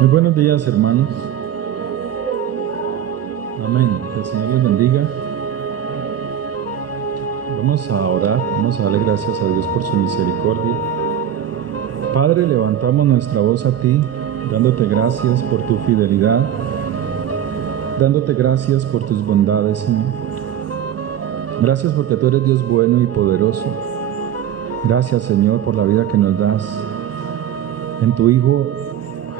Muy buenos días, hermanos. Amén. Que el Señor les bendiga. Vamos a orar, vamos a darle gracias a Dios por su misericordia. Padre, levantamos nuestra voz a ti, dándote gracias por tu fidelidad, dándote gracias por tus bondades, Señor. Gracias porque tú eres Dios bueno y poderoso. Gracias, Señor, por la vida que nos das en tu Hijo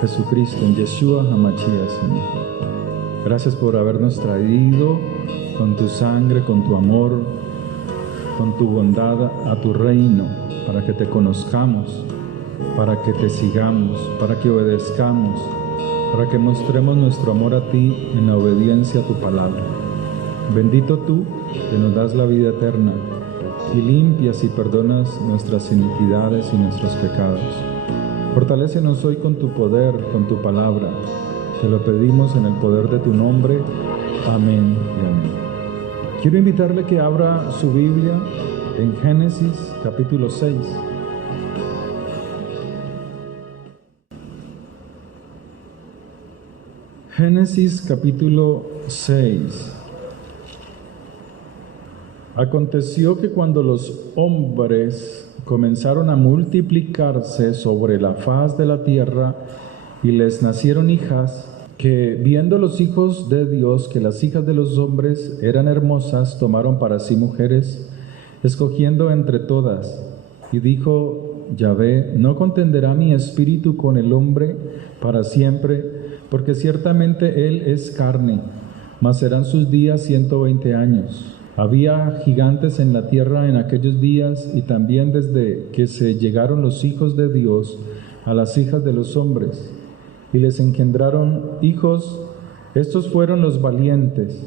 Jesucristo, en Yeshua HaMashiach, Señor. Gracias por habernos traído con tu sangre, con tu amor, con tu bondad a tu reino, para que te conozcamos, para que te sigamos, para que obedezcamos, para que mostremos nuestro amor a ti en la obediencia a tu palabra. Bendito tú, que nos das la vida eterna, y limpias y perdonas nuestras iniquidades y nuestros pecados. Fortalécenos hoy con tu poder, con tu palabra. Te lo pedimos en el poder de tu nombre. Amén y amén. Quiero invitarle que abra su Biblia en Génesis capítulo 6. Génesis capítulo 6. Aconteció que cuando los hombres comenzaron a multiplicarse sobre la faz de la tierra y les nacieron hijas, que viendo los hijos de Dios que las hijas de los hombres eran hermosas, tomaron para sí mujeres, escogiendo entre todas. Y dijo Yahvé: no contenderá mi espíritu con el hombre para siempre, porque ciertamente él es carne, mas serán sus días 120 años. Había gigantes en la tierra en aquellos días, y también desde que se llegaron los hijos de Dios a las hijas de los hombres, y les engendraron hijos. Estos fueron los valientes,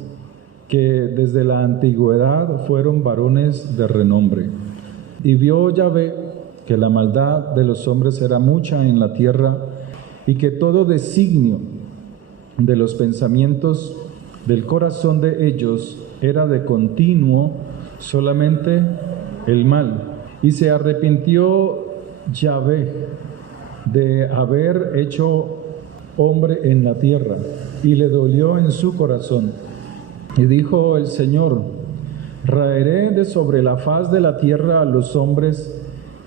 que desde la antigüedad fueron varones de renombre. Y vio Yahvé que la maldad de los hombres era mucha en la tierra, y que todo designio de los pensamientos del corazón de ellos era de continuo solamente el mal. Y se arrepintió Yahvé de haber hecho hombre en la tierra, y le dolió en su corazón. Y dijo el Señor: raeré de sobre la faz de la tierra a los hombres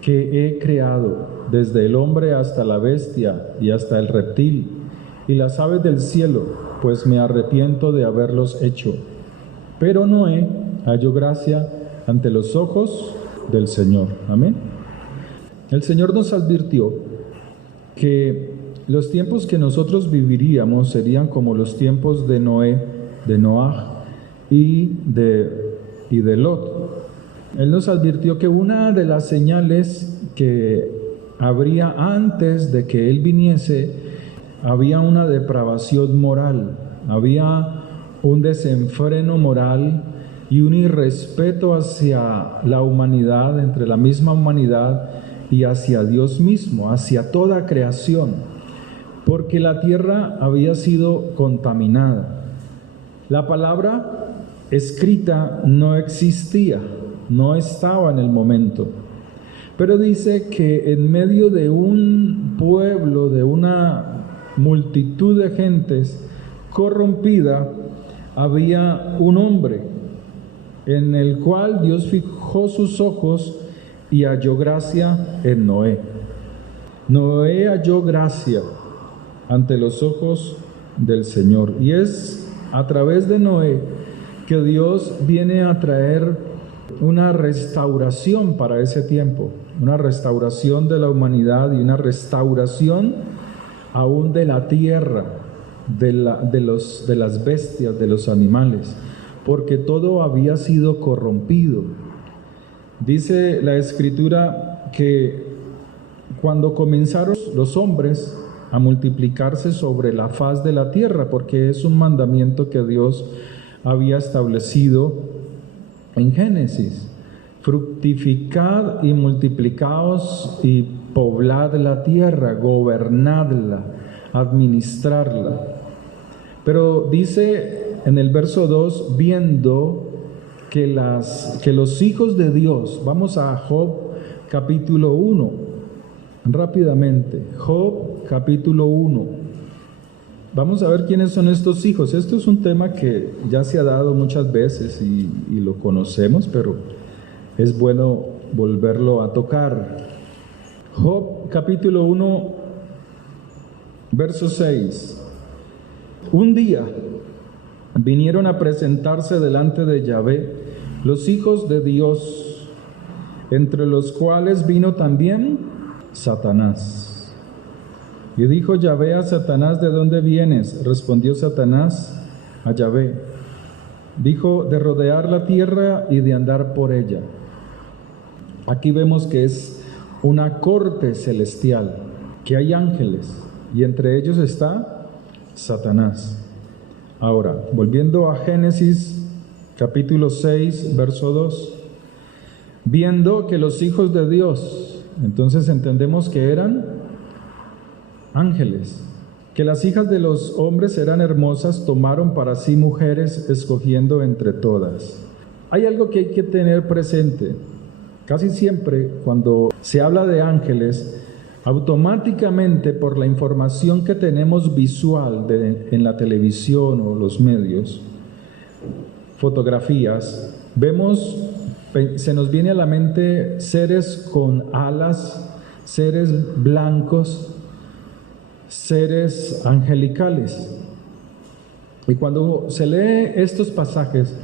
que he creado, desde el hombre hasta la bestia y hasta el reptil, y las aves del cielo, pues me arrepiento de haberlos hecho. Pero Noé halló gracia ante los ojos del Señor. Amén. El Señor nos advirtió que los tiempos que nosotros viviríamos serían como los tiempos de Noé, de Noaj y de Lot. Él nos advirtió que una de las señales que habría antes de que Él viniese, había una depravación moral, había un desenfreno moral y un irrespeto hacia la humanidad, entre la misma humanidad y hacia Dios mismo, hacia toda creación, porque la tierra había sido contaminada. La palabra escrita no existía, no estaba en el momento, pero dice que en medio de un pueblo, de una multitud de gentes corrompida, había un hombre en el cual Dios fijó sus ojos y halló gracia en Noé. Noé halló gracia ante los ojos del Señor, y es a través de Noé que Dios viene a traer una restauración para ese tiempo, una restauración de la humanidad y una restauración aún de la tierra, de las bestias, de los animales, porque todo había sido corrompido. Dice la Escritura que cuando comenzaron los hombres a multiplicarse sobre la faz de la tierra, porque es un mandamiento que Dios había establecido en Génesis: fructificad y multiplicaos y poblad la tierra, gobernadla, administrarla. Pero dice en el verso 2, viendo que los hijos de Dios, vamos a Job capítulo 1, rápidamente, Job capítulo 1, vamos a ver quiénes son estos hijos. Esto es un tema que ya se ha dado muchas veces y lo conocemos, pero es bueno volverlo a tocar. Job capítulo 1, verso 6. Un día vinieron a presentarse delante de Yahvé los hijos de Dios, entre los cuales vino también Satanás. Y dijo Yahvé a Satanás: ¿de dónde vienes? Respondió Satanás a Yahvé: dijo, de rodear la tierra y de andar por ella. Aquí vemos que es una corte celestial, que hay ángeles, y entre ellos está Satanás. Ahora, volviendo a Génesis capítulo 6, verso 2. Viendo que los hijos de Dios, entonces entendemos que eran ángeles, que las hijas de los hombres eran hermosas, tomaron para sí mujeres, escogiendo entre todas. Hay algo que hay que tener presente. Casi siempre cuando se habla de ángeles, automáticamente por la información que tenemos visual en la televisión o los medios, fotografías, se nos viene a la mente seres con alas, seres blancos, seres angelicales. Y cuando se lee estos pasajes,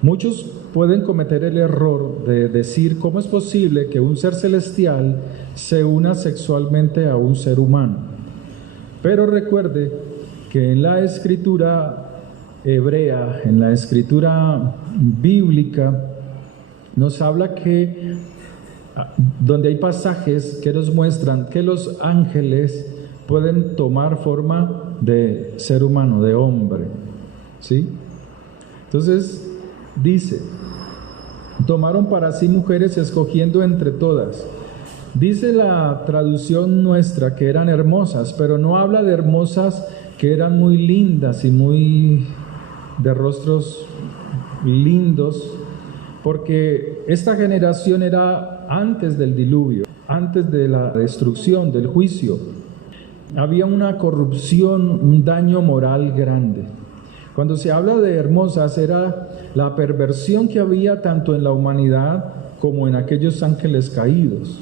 muchos pueden cometer el error de decir cómo es posible que un ser celestial se una sexualmente a un ser humano. Pero recuerde que en la escritura hebrea, en la escritura bíblica, nos habla que donde hay pasajes que nos muestran que los ángeles pueden tomar forma de ser humano, de hombre, ¿sí? Entonces dice, tomaron para sí mujeres escogiendo entre todas. Dice la traducción nuestra que eran hermosas, pero no habla de hermosas que eran muy lindas y muy de rostros lindos, porque esta generación era antes del diluvio, antes de la destrucción, del juicio. Había una corrupción, un daño moral grande. Cuando se habla de hermosas, era la perversión que había tanto en la humanidad como en aquellos ángeles caídos.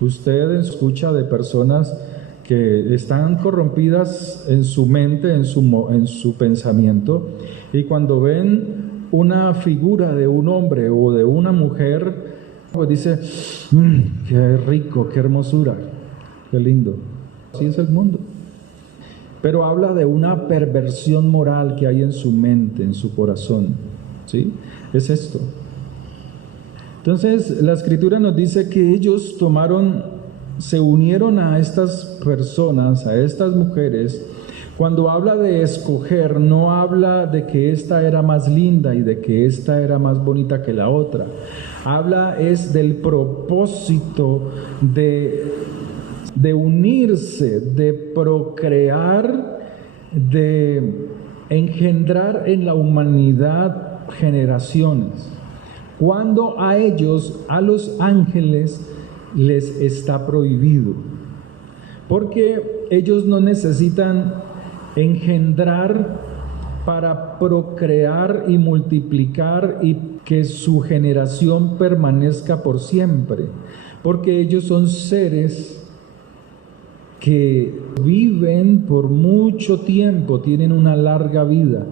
Usted escucha de personas que están corrompidas en su mente, en su pensamiento, y cuando ven una figura de un hombre o de una mujer, pues dice, qué rico, qué hermosura, qué lindo. Así es el mundo. Pero habla de una perversión moral que hay en su mente, en su corazón, ¿sí? Es esto. Entonces, la Escritura nos dice que ellos se unieron a estas personas, a estas mujeres. Cuando habla de escoger, no habla de que esta era más linda y de que esta era más bonita que la otra. Habla es del propósito de unirse, de procrear, de engendrar en la humanidad generaciones. Cuando a ellos, a los ángeles, les está prohibido. Porque ellos no necesitan engendrar para procrear y multiplicar y que su generación permanezca por siempre. Porque ellos son seres que viven por mucho tiempo, tienen una larga vida,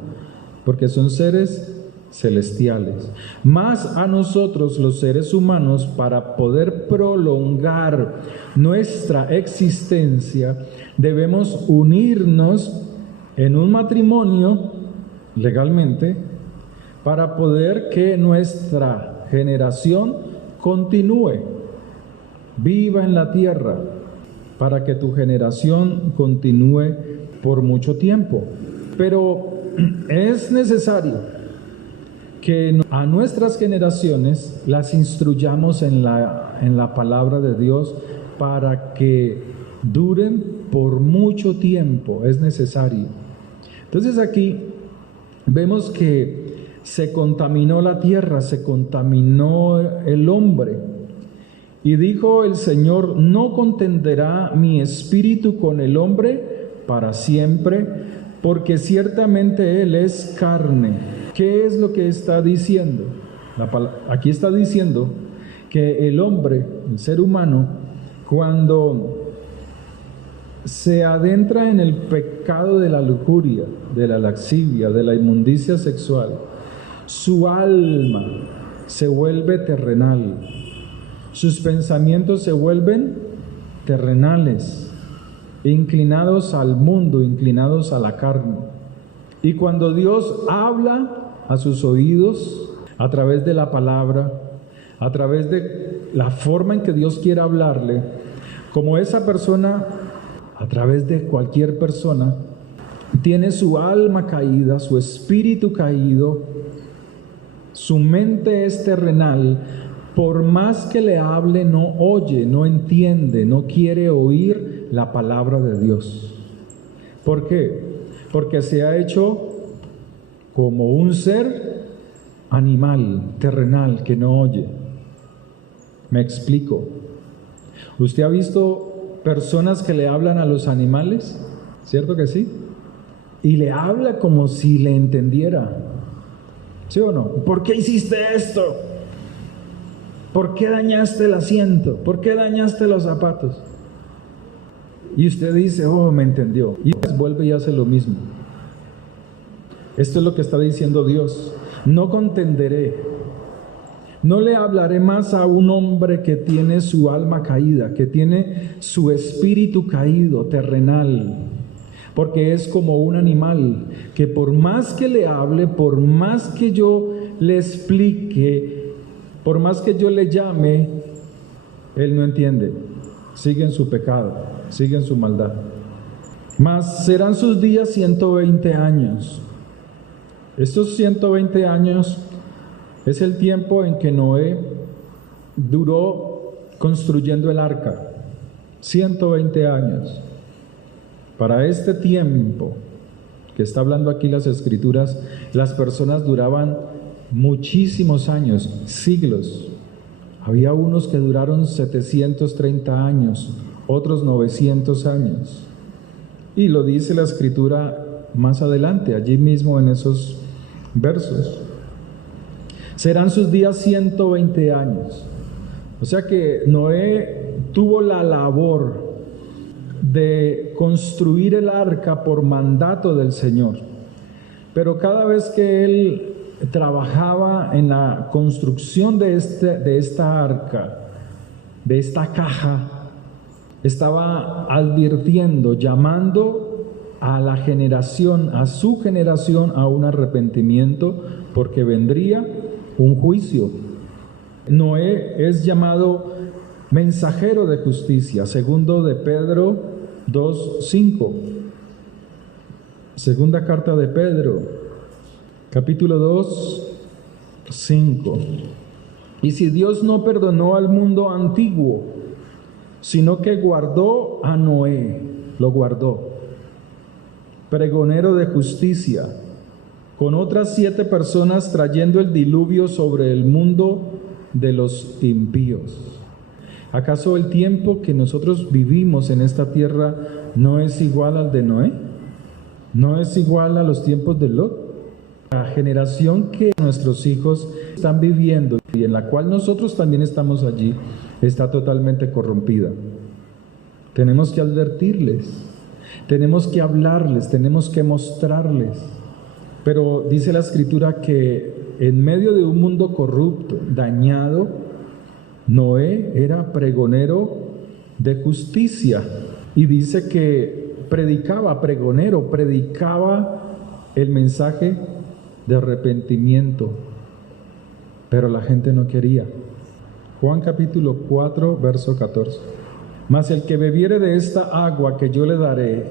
porque son seres celestiales. Más a nosotros los seres humanos, para poder prolongar nuestra existencia, debemos unirnos en un matrimonio legalmente para poder que nuestra generación continúe, viva en la tierra, para que tu generación continúe por mucho tiempo. Pero es necesario que a nuestras generaciones las instruyamos en la palabra de Dios para que duren por mucho tiempo. Es necesario. Entonces aquí vemos que se contaminó la tierra, se contaminó el hombre. Y dijo el Señor: no contenderá mi espíritu con el hombre para siempre, porque ciertamente Él es carne. ¿Qué es lo que está diciendo? Aquí está diciendo que el hombre, el ser humano, cuando se adentra en el pecado de la lujuria, de la lascivia, de la inmundicia sexual, su alma se vuelve terrenal, sus pensamientos se vuelven terrenales, inclinados al mundo, inclinados a la carne. Y cuando Dios habla a sus oídos, a través de la palabra, a través de la forma en que Dios quiere hablarle, como esa persona, a través de cualquier persona, tiene su alma caída, su espíritu caído, su mente es terrenal, por más que le hable, no oye, no entiende, no quiere oír la palabra de Dios. ¿Por qué? Porque se ha hecho como un ser animal, terrenal, que no oye. Me explico. ¿Usted ha visto personas que le hablan a los animales? ¿Cierto que sí? Y le habla como si le entendiera. ¿Sí o no? ¿Por qué hiciste esto? ¿Por qué dañaste el asiento? ¿Por qué dañaste los zapatos? Y usted dice, oh, me entendió. Y vuelve y hace lo mismo. Esto es lo que está diciendo Dios. No contenderé. No le hablaré más a un hombre que tiene su alma caída, que tiene su espíritu caído, terrenal. Porque es como un animal, que por más que le hable, por más que yo le explique, por más que yo le llame, él no entiende. Sigue en su pecado, sigue en su maldad. Mas serán sus días 120 años. Estos 120 años es el tiempo en que Noé duró construyendo el arca. 120 años. Para este tiempo que está hablando aquí las Escrituras, las personas duraban muchísimos años, siglos. Había unos que duraron 730 años, otros 900 años. Y lo dice la Escritura más adelante, allí mismo en esos versos. Serán sus días 120 años. O sea que Noé tuvo la labor de construir el arca por mandato del Señor. Pero cada vez que él trabajaba en la construcción de esta arca, de esta caja, estaba advirtiendo, llamando a la generación, a su generación, a un arrepentimiento, porque vendría un juicio. Noé es llamado mensajero de justicia, segundo de Pedro 2:5. Segunda carta de Pedro, capítulo 2:5. Y si Dios no perdonó al mundo antiguo, sino que guardó a Noé, lo guardó, pregonero de justicia, con otras 7 personas trayendo el diluvio sobre el mundo de los impíos. ¿Acaso el tiempo que nosotros vivimos en esta tierra no es igual al de Noé? ¿No es igual a los tiempos de Lot? La generación que nuestros hijos están viviendo y en la cual nosotros también estamos allí, está totalmente corrompida. Tenemos que advertirles, tenemos que hablarles, tenemos que mostrarles. Pero dice la Escritura que en medio de un mundo corrupto, dañado, Noé era pregonero de justicia. Y dice que predicaba el mensaje de arrepentimiento. Pero la gente no quería. Juan capítulo 4, verso 14. Mas el que bebiere de esta agua que yo le daré,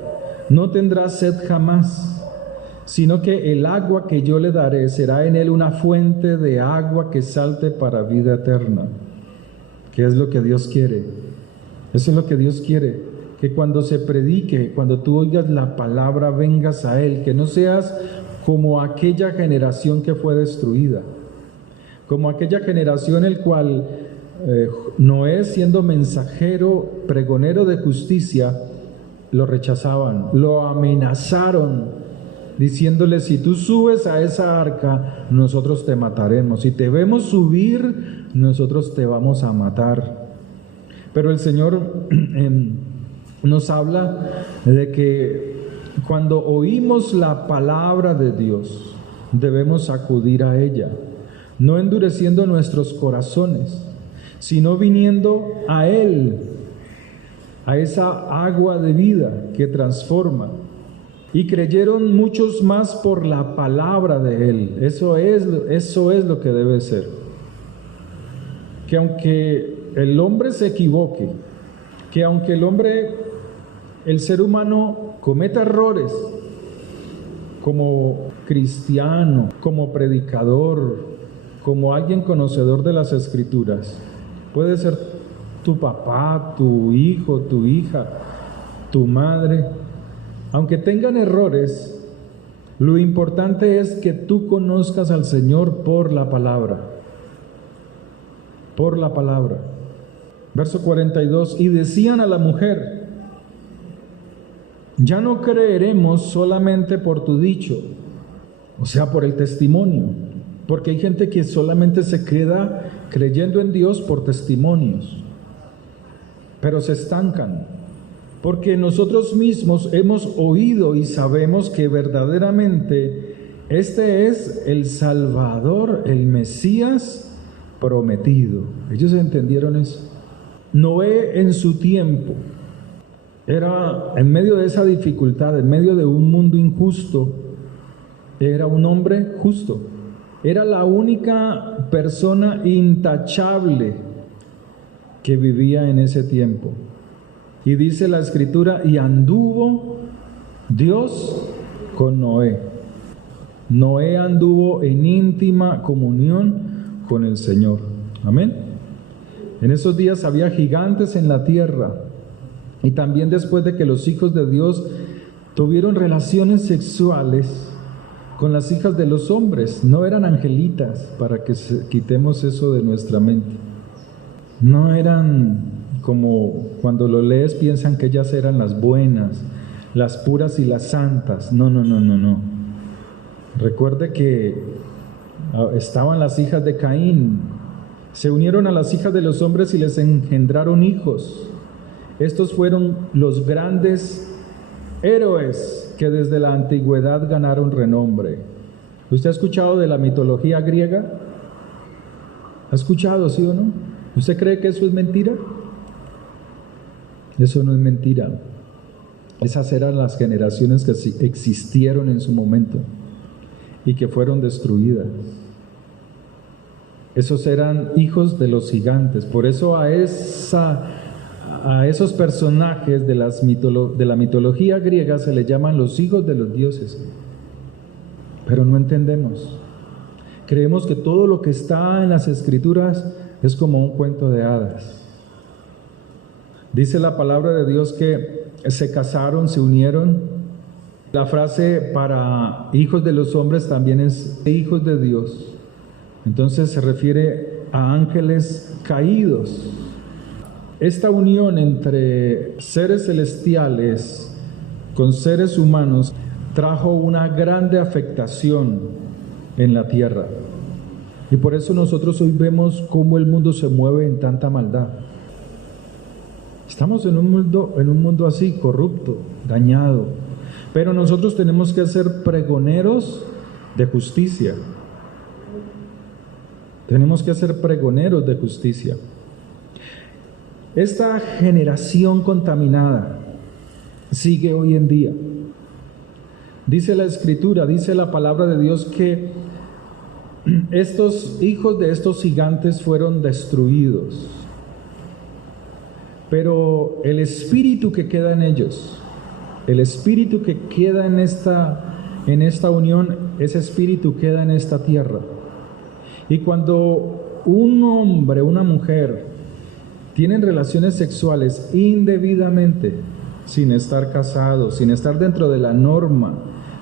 no tendrá sed jamás, sino que el agua que yo le daré será en él una fuente de agua que salte para vida eterna. ¿Qué es lo que Dios quiere? Eso es lo que Dios quiere, que cuando se predique, cuando tú oigas la palabra, vengas a Él, que no seas como aquella generación que fue destruida, como aquella generación el cual Noé, siendo mensajero, pregonero de justicia, lo rechazaban, lo amenazaron, diciéndole: si tú subes a esa arca, nosotros te mataremos. Si te vemos subir, nosotros te vamos a matar. Pero el Señor nos habla de que cuando oímos la palabra de Dios, debemos acudir a ella, no endureciendo nuestros corazones, sino viniendo a Él, a esa agua de vida que transforma. Y creyeron muchos más por la palabra de Él. Eso es lo que debe ser. Que aunque el hombre se equivoque, que aunque el ser humano cometa errores, como cristiano, como predicador, como alguien conocedor de las Escrituras, puede ser tu papá, tu hijo, tu hija, tu madre, aunque tengan errores, lo importante es que tú conozcas al Señor por la palabra. Por la palabra. Verso 42, y decían a la mujer: ya no creeremos solamente por tu dicho, o sea, por el testimonio, porque hay gente que solamente se queda creyendo en Dios por testimonios, pero se estancan, porque nosotros mismos hemos oído y sabemos que verdaderamente este es el Salvador, el Mesías prometido. Ellos entendieron eso. Noé en su tiempo era, en medio de esa dificultad, en medio de un mundo injusto, era un hombre justo. Era la única persona intachable que vivía en ese tiempo. Y dice la Escritura: y anduvo Dios con Noé. Noé anduvo en íntima comunión con el Señor. Amén. En esos días había gigantes en la tierra. Y también después de que los hijos de Dios tuvieron relaciones sexuales con las hijas de los hombres, no eran angelitas, para que quitemos eso de nuestra mente. No eran como cuando lo lees piensan que ellas eran las buenas, las puras y las santas. No. Recuerde que estaban las hijas de Caín, se unieron a las hijas de los hombres y les engendraron hijos. Estos fueron los grandes héroes que desde la antigüedad ganaron renombre. ¿Usted ha escuchado de la mitología griega? ¿Ha escuchado, sí o no? ¿Usted cree que eso es mentira? Eso no es mentira. Esas eran las generaciones que existieron en su momento y que fueron destruidas. Esos eran hijos de los gigantes. Por eso a esos personajes de la mitología griega se les llaman los hijos de los dioses. Pero no entendemos. Creemos que todo lo que está en las Escrituras es como un cuento de hadas. Dice la palabra de Dios que se casaron, se unieron. La frase para hijos de los hombres también es hijos de Dios. Entonces se refiere a ángeles caídos. Esta unión entre seres celestiales con seres humanos trajo una grande afectación en la tierra. Y por eso nosotros hoy vemos cómo el mundo se mueve en tanta maldad. Estamos en un mundo así, corrupto, dañado. Pero nosotros tenemos que ser pregoneros de justicia. Tenemos que ser pregoneros de justicia. Esta generación contaminada sigue hoy en día. Dice la Escritura, dice la palabra de Dios que estos hijos de estos gigantes fueron destruidos. Pero el espíritu que queda en ellos, el espíritu que queda en esta unión, ese espíritu queda en esta tierra. Y cuando un hombre, una mujer, tienen relaciones sexuales indebidamente, sin estar casados, sin estar dentro de la norma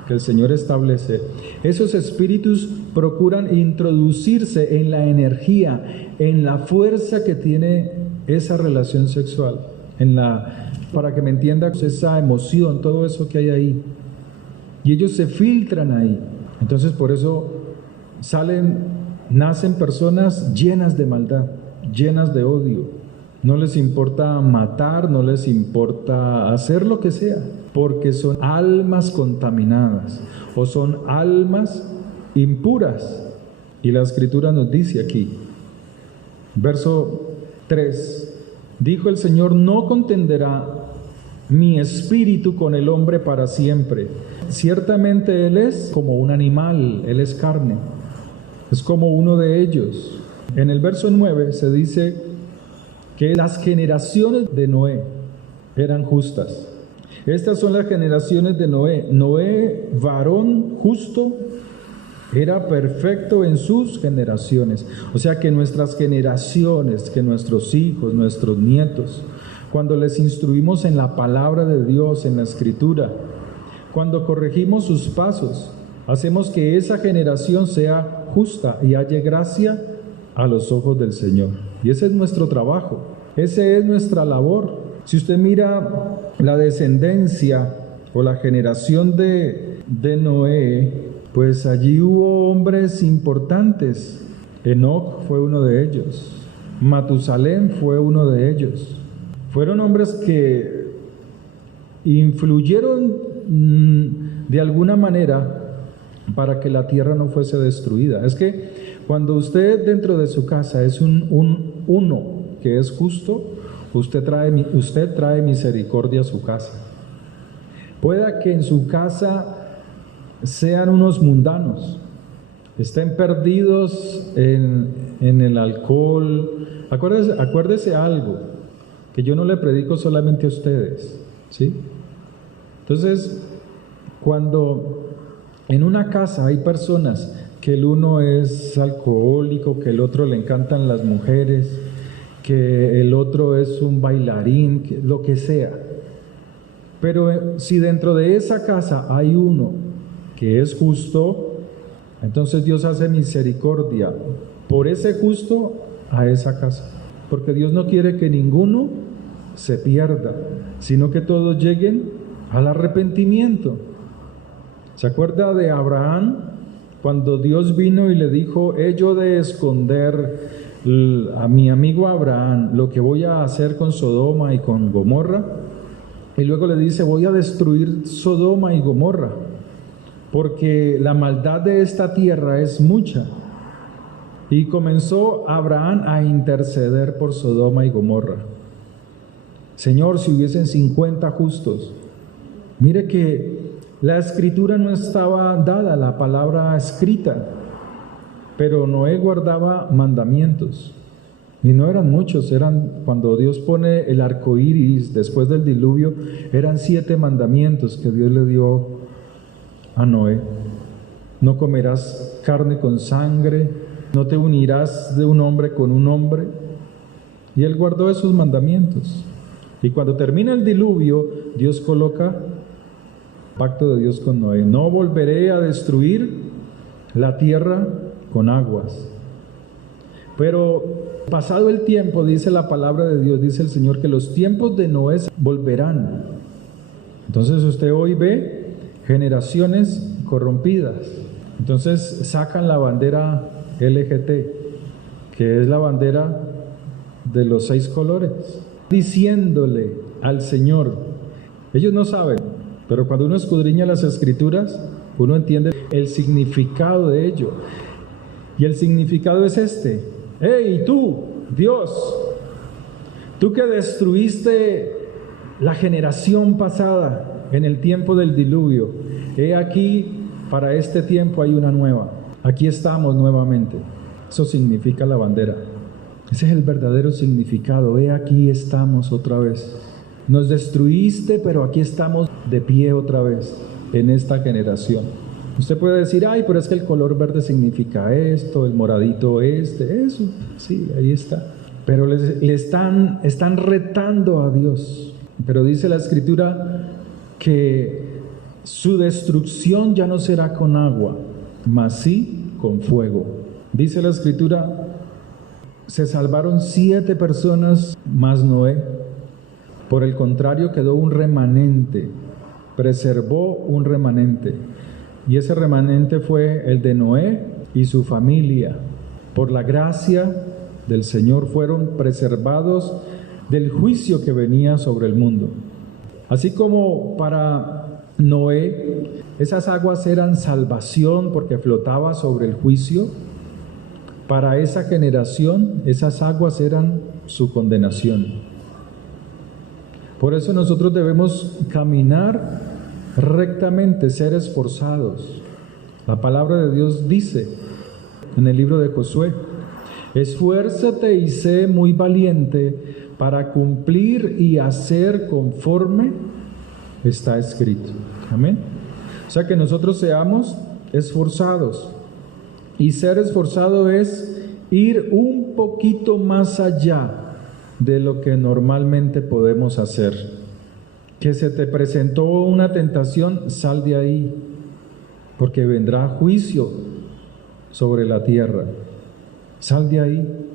que el Señor establece, esos espíritus procuran introducirse en la energía, en la fuerza que tiene esa relación sexual, en la para que me entienda esa emoción, todo eso que hay ahí. Y ellos se filtran ahí. Entonces por eso nacen personas llenas de maldad, llenas de odio. No les importa matar, no les importa hacer lo que sea, porque son almas contaminadas o son almas impuras. Y la Escritura nos dice aquí, verso 3, dijo el Señor: no contenderá mi espíritu con el hombre para siempre. Ciertamente él es como un animal, él es carne, es como uno de ellos. En el verso 9 se dice que las generaciones de Noé eran justas. Estas son las generaciones de Noé. Noé, varón justo, era perfecto en sus generaciones. O sea que nuestras generaciones, que nuestros hijos, nuestros nietos, cuando les instruimos en la palabra de Dios, en la Escritura, cuando corregimos sus pasos, hacemos que esa generación sea justa y halle gracia a los ojos del Señor. Y ese es nuestro trabajo, esa es nuestra labor. Si usted mira la descendencia o la generación de Noé, pues allí hubo hombres importantes. Enoc fue uno de ellos, Matusalén fue uno de ellos. Fueron hombres que influyeron de alguna manera para que la tierra no fuese destruida. Es que cuando usted dentro de su casa es uno que es justo, usted trae misericordia a su casa. Pueda que en su casa sean unos mundanos, estén perdidos en el alcohol. Acuérdese algo, que yo no le predico solamente a ustedes, ¿sí? Entonces, cuando en una casa hay personas que el uno es alcohólico, que el otro le encantan las mujeres, que el otro es un bailarín, lo que sea. Pero si dentro de esa casa hay uno que es justo, entonces Dios hace misericordia por ese justo a esa casa. Porque Dios no quiere que ninguno se pierda, sino que todos lleguen al arrepentimiento. ¿Se acuerda de Abraham? Cuando Dios vino y le dijo: yo de esconder a mi amigo Abraham lo que voy a hacer con Sodoma y con Gomorra, y luego le dice: voy a destruir Sodoma y Gomorra, porque la maldad de esta tierra es mucha. Y comenzó Abraham a interceder por Sodoma y Gomorra. Señor, si hubiesen 50 justos. Mire que la escritura no estaba dada, la palabra escrita, pero Noé guardaba mandamientos. Y no eran muchos, cuando Dios pone el arco iris después del diluvio, eran 7 mandamientos que Dios le dio a Noé. No comerás carne con sangre, no te unirás de un hombre con un hombre. Y él guardó esos mandamientos. Y cuando termina el diluvio, Dios coloca pacto de Dios con Noé: no volveré a destruir la tierra con aguas. Pero pasado el tiempo, dice la palabra de Dios, dice el Señor, que los tiempos de Noé volverán. Entonces usted hoy ve generaciones corrompidas. Entonces sacan la bandera LGT, que es la bandera de los 6 colores, diciéndole al Señor, ellos no saben, pero cuando uno escudriña las escrituras, uno entiende el significado de ello. Y el significado es este: hey, tú, Dios, tú que destruiste la generación pasada en el tiempo del diluvio, he aquí, para este tiempo hay una nueva. Aquí estamos nuevamente. Eso significa la bandera. Ese es el verdadero significado. He aquí estamos otra vez. Nos destruiste, pero aquí estamos de pie otra vez en esta generación. Usted puede decir: ay, pero es que el color verde significa esto, el moradito eso. Sí, ahí está. Pero le están retando a Dios. Pero dice la Escritura que su destrucción ya no será con agua, mas sí con fuego. Dice la Escritura: se salvaron 7 personas más Noé, Por el contrario, quedó un remanente, preservó un remanente. Y ese remanente fue el de Noé y su familia. Por la gracia del Señor fueron preservados del juicio que venía sobre el mundo. Así como para Noé esas aguas eran salvación porque flotaba sobre el juicio, para esa generación esas aguas eran su condenación. Por eso nosotros debemos caminar rectamente, ser esforzados. La palabra de Dios dice en el libro de Josué: esfuérzate y sé muy valiente para cumplir y hacer conforme está escrito. Amén. O sea, que nosotros seamos esforzados. Y ser esforzado es ir un poquito más allá de lo que normalmente podemos hacer. Que se te presentó una tentación, sal de ahí, porque vendrá juicio sobre la tierra. Sal de ahí.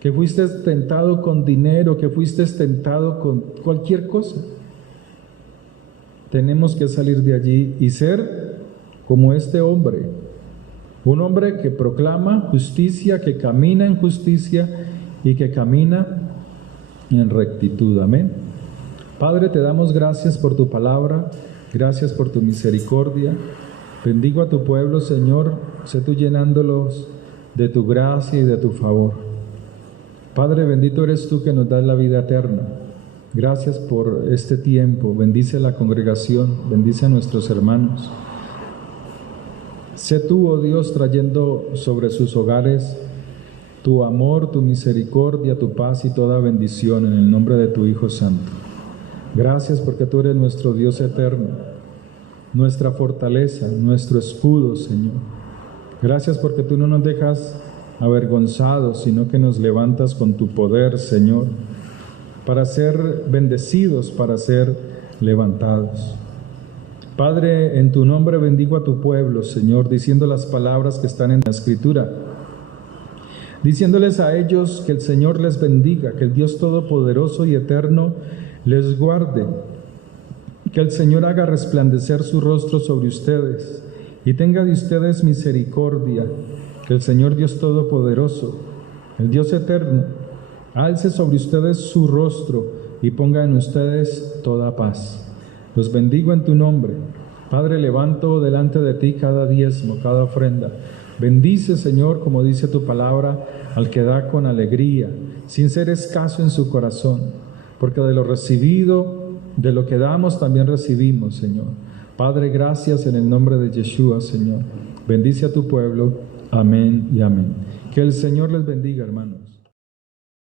Que fuiste tentado con dinero, que fuiste tentado con cualquier cosa. Tenemos que salir de allí y ser como este hombre. Un hombre que proclama justicia, que camina en justicia y que camina en rectitud. Amén. Padre, te damos gracias por tu palabra, gracias por tu misericordia. Bendigo a tu pueblo, Señor, sé tú llenándolos de tu gracia y de tu favor. Padre, bendito eres tú que nos das la vida eterna. Gracias por este tiempo. Bendice a la congregación, bendice a nuestros hermanos. Sé tú, oh Dios, trayendo sobre sus hogares tu amor, tu misericordia, tu paz y toda bendición en el nombre de tu Hijo Santo. Gracias porque tú eres nuestro Dios eterno, nuestra fortaleza, nuestro escudo, Señor. Gracias porque tú no nos dejas avergonzados, sino que nos levantas con tu poder, Señor, para ser bendecidos, para ser levantados. Padre, en tu nombre bendigo a tu pueblo, Señor, diciendo las palabras que están en la Escritura, diciéndoles a ellos que el Señor les bendiga, que el Dios Todopoderoso y Eterno les guarde, que el Señor haga resplandecer su rostro sobre ustedes y tenga de ustedes misericordia, que el Señor Dios Todopoderoso, el Dios Eterno, alce sobre ustedes su rostro y ponga en ustedes toda paz. Los bendigo en tu nombre. Padre, levanto delante de ti cada diezmo, cada ofrenda. Bendice, Señor, como dice tu palabra, al que da con alegría, sin ser escaso en su corazón, porque de lo recibido, de lo que damos, también recibimos, Señor. Padre, gracias en el nombre de Yeshua, Señor. Bendice a tu pueblo. Amén y amén. Que el Señor les bendiga, hermanos.